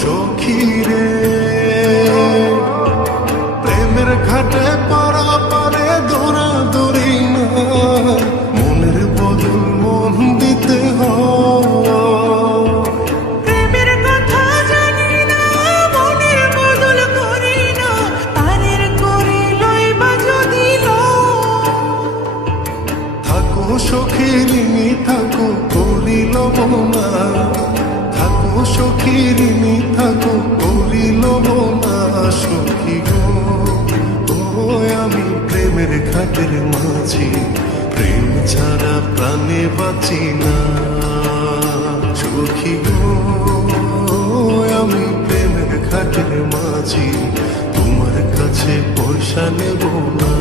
সখী রে, প্রেমের ঘাটে পারা পারে দৌড়াদৌড়ি না, মনের বদল মন দিতে হয়। প্রেমের কথা জানি না, মনের বদল করি না, তারের করে লইবা যদি থাকো সখী ঋণী থাকো করিল না, থাকো সখী ঋণী থাকো করিল না। সখী গো, ও আমি প্রেমের ঘাটের মাঝি, প্রেম ছাড়া প্রাণে বাঁচি না। সখী গো, আমি প্রেমের ঘাটের মাঝি, তোমার কাছে পয়সা নেব না।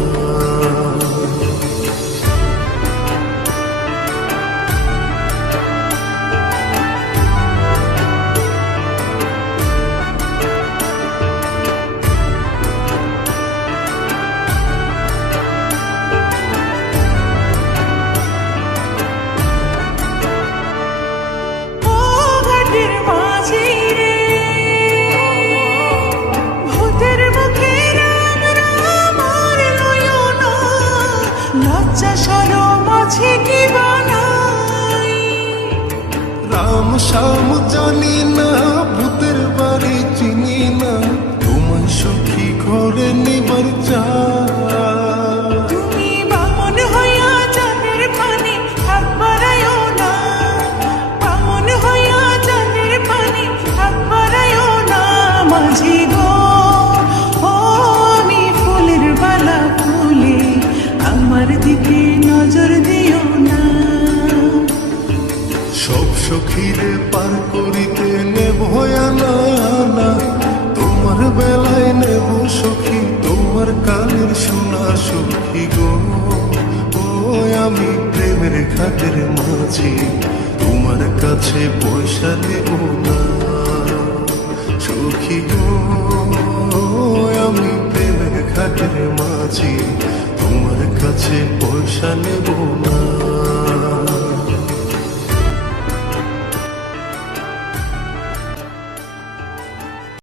রাম শ্যাম জানি না, ভূতের বাড়ি চিনি না, তোমায় সখী ঘরে নিবার চাই। তুমি বামন হইয়া চাঁদের পানে হাত বাড়াইও না, বামন হইয়া চাঁদের পানে হাত বাড়াইও না। মাঝি গো, ও আমি ফুলের বালা ফুলে, আমার দিকে নজর দিও না। সব সখীরে পার করিতে নেব আনা আনা, তোমার বেলায় নেব সখী তোমার কানের সোনা। সখী গো, ও আমি প্রেমের ঘাটের মাঝি, তোমার কাছে পয়সা নেব না। সখী গো, আমি প্রেমের ঘাটের মাঝি, তোমার কাছে পয়সা নেব না।